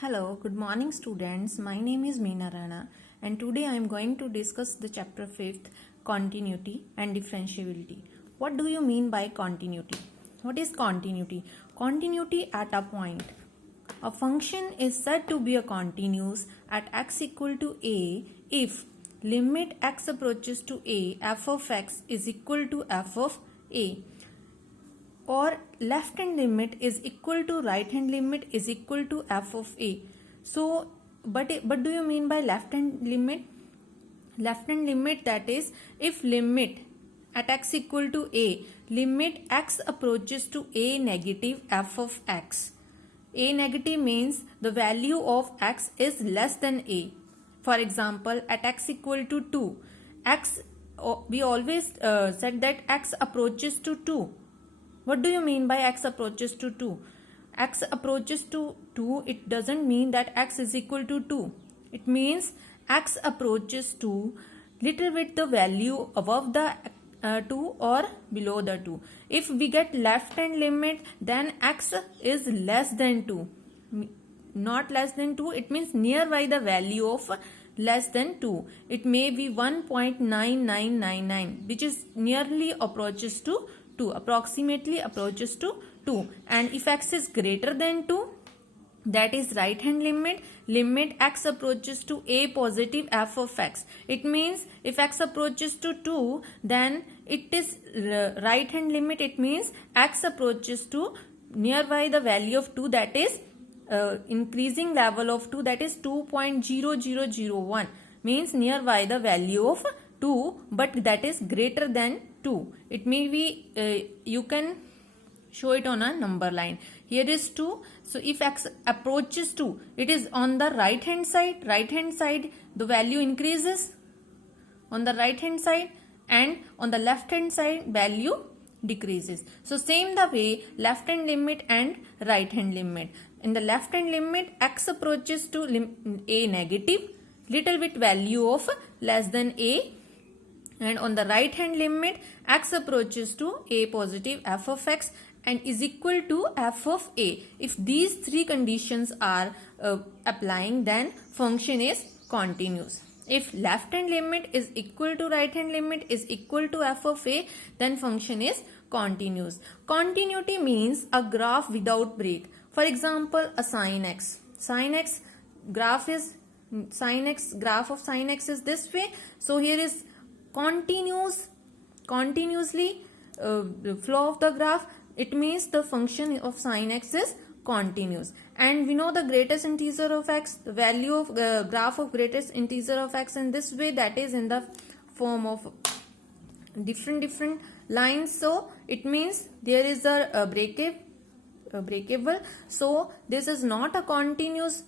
Hello, good morning students. My name is Meena Rana and today I am going to discuss the chapter 5th, continuity and differentiability. What do you mean by continuity? What is continuity? Continuity at a point. A function is said to be a continuous at x equal to a if limit x approaches to a f of x is equal to f of a, or left hand limit is equal to right hand limit is equal to f of a. So but do you mean by left hand limit? Left hand limit, that is, if limit at x equal to a, limit x approaches to a negative f of x. A negative means the value of x is less than a. For example, at x equal to 2, x, we always said that x approaches to 2. What do you mean by x approaches to 2? X approaches to 2, it doesn't mean that x is equal to 2. It means x approaches to little bit the value above the 2 or below the 2. If we get left hand limit, then x is less than 2. Not less than 2, it means nearby the value of less than 2. It may be 1.9999, which is nearly approaches to 2, approximately approaches to 2. And if x is greater than 2, that is right hand limit, limit x approaches to a positive f of x. It means if x approaches to 2, then it is right hand limit. It means x approaches to nearby the value of 2, that is increasing level of 2, that is 2.0001, means nearby the value of 2, but that is greater than 2. It may be, you can show it on a number line. Here is 2. So if x approaches 2, it is on the right hand side. Right hand side, the value increases on the right hand side, and on the left hand side, value decreases. So same the way, left hand limit and right hand limit. In the left hand limit, x approaches to a negative, little bit value of less than a. And on the right hand limit, x approaches to a positive f of x and is equal to f of a. If these three conditions are applying, then function is continuous. If left hand limit is equal to right hand limit is equal to f of a, then function is continuous. Continuity means a graph without break. For example, a sin x. Sin x graph of sin x is this way. So here is continuously flow of the graph. It means the function of sin x is continuous. And we know the greatest integer of x, the value of graph of greatest integer of x in this way, that is in the form of different lines. So it means there is a breakable. So this is not a continuous.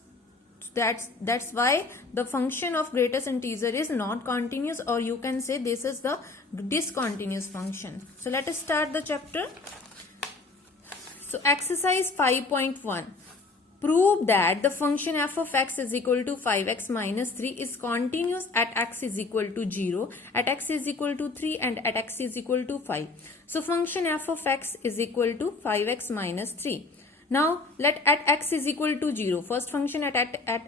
That's why the function of greatest integer is not continuous, or you can say this is the discontinuous function. So let us start the chapter. So exercise 5.1. Prove that the function f of x is equal to 5x minus 3 is continuous at x is equal to 0, at x is equal to 3 and at x is equal to 5. So function f of x is equal to 5x minus 3. Now let at x is equal to 0. First function at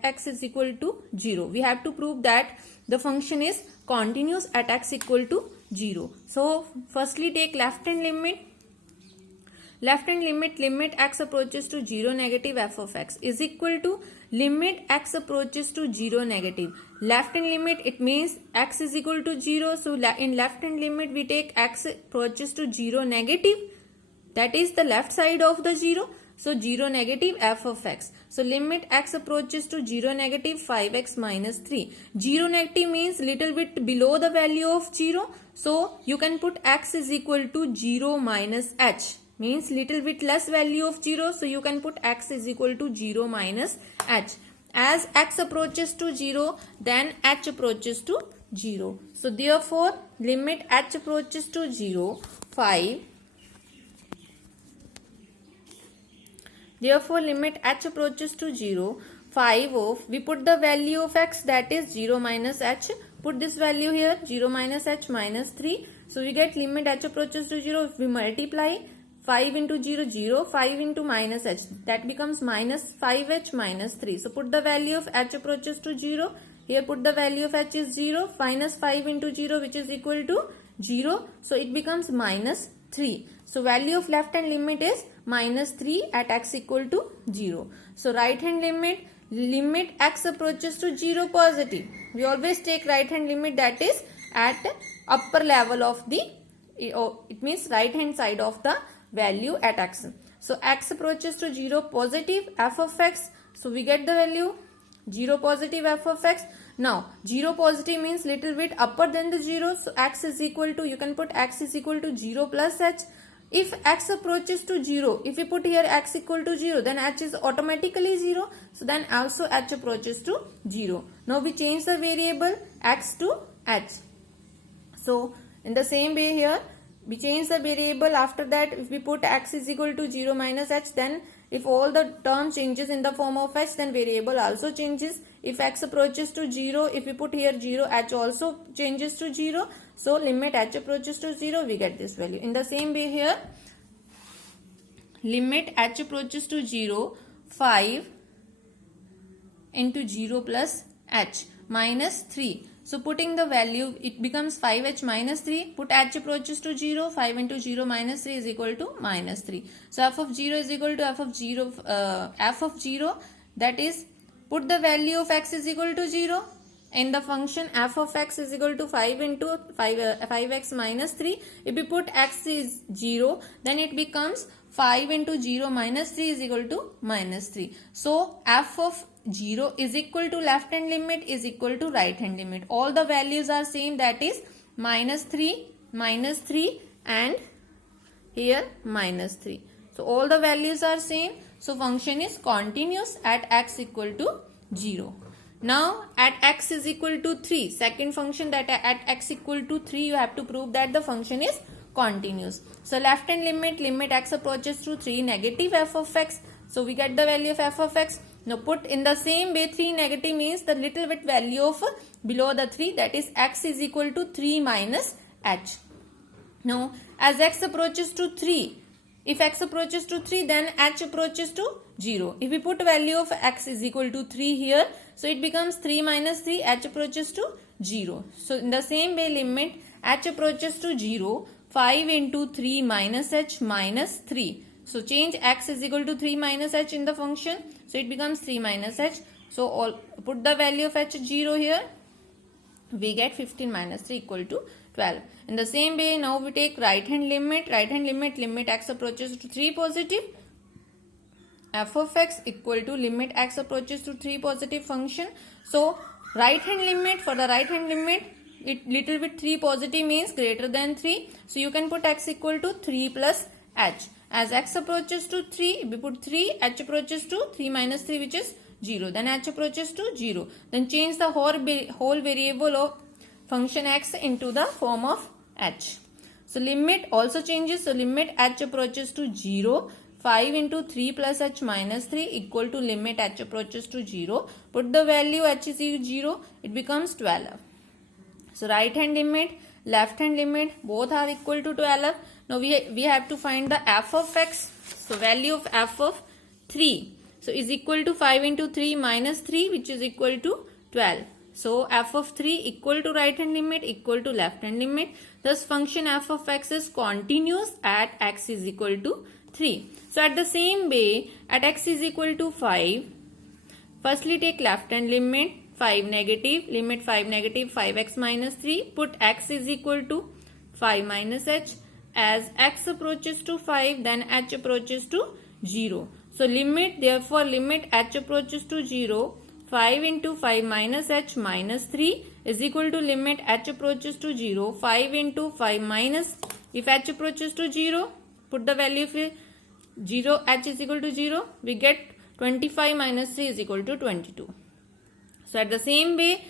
x is equal to 0. We have to prove that the function is continuous at x equal to 0. So firstly take left hand limit. Left hand limit, limit x approaches to 0 negative f of x is equal to limit x approaches to 0 negative. Left hand limit, it means x is equal to 0. So in left hand limit we take x approaches to 0 negative. That is the left side of the 0. So 0 negative f of x. So limit x approaches to 0 negative 5x minus 3. 0 negative means little bit below the value of 0. So you can put x is equal to 0 minus h. Means little bit less value of 0. So you can put x is equal to 0 minus h. As x approaches to 0, then h approaches to 0. So therefore limit h approaches to 0, 5. Therefore, limit h approaches to 0, 5 of, we put the value of x, that is 0 minus h. Put this value here, 0 minus h minus 3. So we get limit h approaches to 0. If we multiply 5 into 0, 0, 5 into minus h, that becomes minus 5h minus 3. So put the value of h approaches to 0. Here put the value of h is 0, minus 5 into 0, which is equal to 0. So it becomes minus 3. So value of left hand limit is minus 3 at x equal to 0. So right hand limit x approaches to 0 positive. We always take right hand limit that is at upper level of the, it means right hand side of the value at x. So x approaches to 0 positive f of x. So we get the value 0 positive f of x. Now 0 positive means little bit upper than the 0. So x is equal to, you can put x is equal to 0 plus h. If x approaches to 0, if we put here x equal to 0, then h is automatically 0. So then also h approaches to 0. Now we change the variable x to h. So in the same way here, we change the variable. After that, if we put x is equal to 0 minus h, then if all the term changes in the form of h, then variable also changes. If x approaches to 0, if we put here 0, h also changes to 0. So limit h approaches to 0, we get this value. In the same way here, limit h approaches to 0, 5 into 0 plus h minus 3. So putting the value, it becomes 5h minus 3. Put h approaches to 0. 5 into 0 minus 3 is equal to minus 3. So f of 0 is equal to f of 0. That is, put the value of x is equal to 0. In the function f of x is equal to 5 into 5x minus 3. If we put x is 0, then it becomes 5 into 0 minus 3 is equal to minus 3. So f of 0 is equal to left hand limit is equal to right hand limit. All the values are same, that is minus 3 and here minus 3. So all the values are same. So function is continuous at x equal to 0. Now at x is equal to 3, second function, that at x equal to 3, you have to prove that the function is continuous. So left hand limit x approaches to 3, negative f of x. So we get the value of f of x. Now put in the same way, 3 negative means the little bit value of below the 3, that is x is equal to 3 minus h. Now as x approaches to 3, if x approaches to 3, then h approaches to 0. If we put value of x is equal to 3 here, so it becomes 3 minus 3, h approaches to 0. So in the same way, limit h approaches to 0, 5 into 3 minus h minus 3. So change x is equal to 3 minus h in the function. So it becomes 3 minus h. So put the value of h 0 here. We get 15 minus 3 equal to 12. In the same way, now we take right hand limit. Right hand limit x approaches to 3 positive. F of x equal to limit x approaches to 3 positive function. So right hand limit, for the right hand limit, it little bit 3 positive means greater than 3. So you can put x equal to 3 plus h. As x approaches to 3, we put 3, h approaches to 3 minus 3, which is 0. Then h approaches to 0. Then change the whole variable of function x into the form of h. So limit also changes. So limit h approaches to 0. 5 into 3 plus h minus 3 equal to limit h approaches to 0. Put the value h is 0. It becomes 12. So right hand limit, left hand limit, both are equal to 12. Now we have to find the f of x. So value of f of 3. So is equal to 5 into 3 minus 3, which is equal to 12. So f of 3 equal to right hand limit equal to left hand limit. Thus function f of x is continuous at x is equal to 3. So at the same way, at x is equal to 5, firstly take left hand limit 5 negative, limit 5 negative 5x minus 3, put x is equal to 5 minus h. As x approaches to 5, then h approaches to 0. So limit, therefore limit h approaches to 0, 5 into 5 minus h minus 3 is equal to limit h approaches to 0, 5 into 5 minus, if h approaches to 0, put the value of 0, h is equal to 0, we get 25 minus 3 is equal to 22. So at the same way,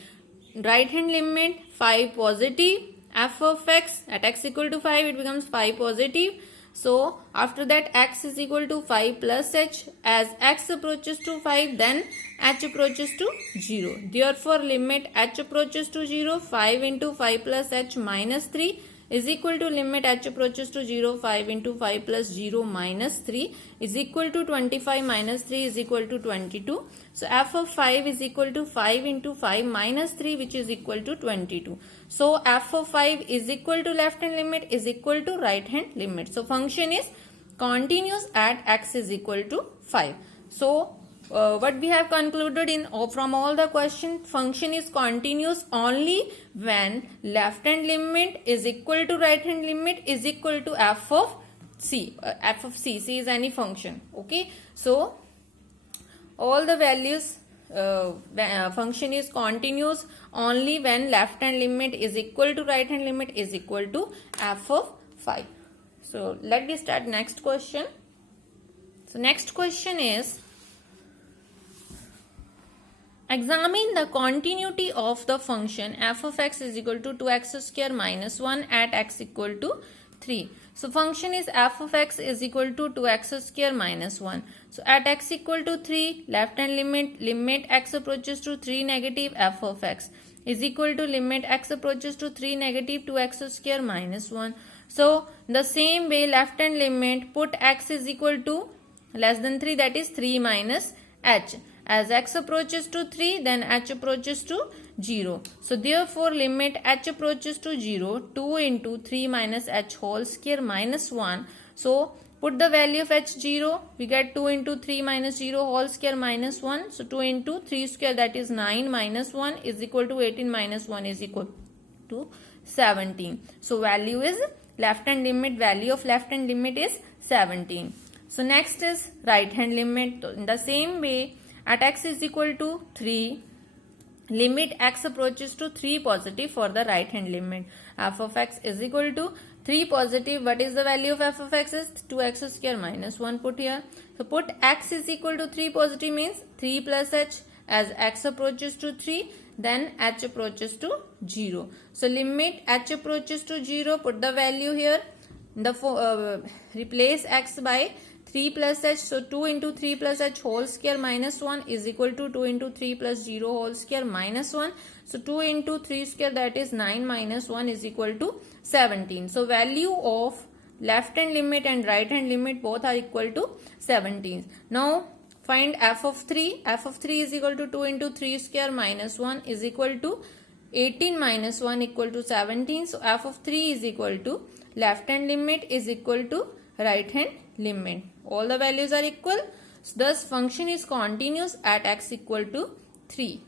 right hand limit 5 positive, f of x at x equal to 5, it becomes 5 positive. So after that x is equal to 5 plus h. As x approaches to 5, then h approaches to 0. Therefore limit h approaches to 0, 5 into 5 plus h minus 3 is equal to limit h approaches to 0, 5 into 5 plus 0 minus 3 is equal to 25 minus 3 is equal to 22. So f of 5 is equal to 5 into 5 minus 3, which is equal to 22. So f of 5 is equal to left hand limit is equal to right hand limit. So function is continuous at x is equal to 5. So what we have concluded from all the question, function is continuous only when left hand limit is equal to right hand limit is equal to f of c. C is any function. Okay, so all the values function is continuous only when left hand limit is equal to right hand limit is equal to f of 5. So let me start next question. So next question is, examine the continuity of the function f of x is equal to 2x square minus 1 at x equal to 3. So function is f of x is equal to 2x square minus 1. So at x equal to 3, left hand limit x approaches to 3 negative f of x is equal to limit x approaches to 3 negative 2x square minus 1. So the same way left hand limit, put x is equal to less than 3, that is 3 minus h. As x approaches to 3, then h approaches to 0. So therefore limit h approaches to 0, 2 into 3 minus h whole square minus 1. So put the value of h 0, we get 2 into 3 minus 0 whole square minus 1. So 2 into 3 square, that is 9 minus 1 is equal to 18 minus 1 is equal to 17. So value is left hand limit, value of left hand limit is 17. So next is right hand limit. In the same way, at x is equal to 3, limit x approaches to 3 positive for the right hand limit. F of x is equal to 3 positive. What is the value of f of x is 2x square minus 1 put here. So put x is equal to 3 positive means 3 plus h. As x approaches to 3, then h approaches to 0. So limit h approaches to 0, put the value here. Replace x by 3 plus h. So 2 into 3 plus h whole square minus 1 is equal to 2 into 3 plus 0 whole square minus 1. So 2 into 3 square, that is 9 minus 1 is equal to 17. So value of left hand limit and right hand limit both are equal to 17. Now find f of 3. F of 3 is equal to 2 into 3 square minus 1 is equal to 18 minus 1 equal to 17. So f of 3 is equal to left hand limit is equal to right hand limit. All the values are equal. Thus function is continuous at x equal to 3.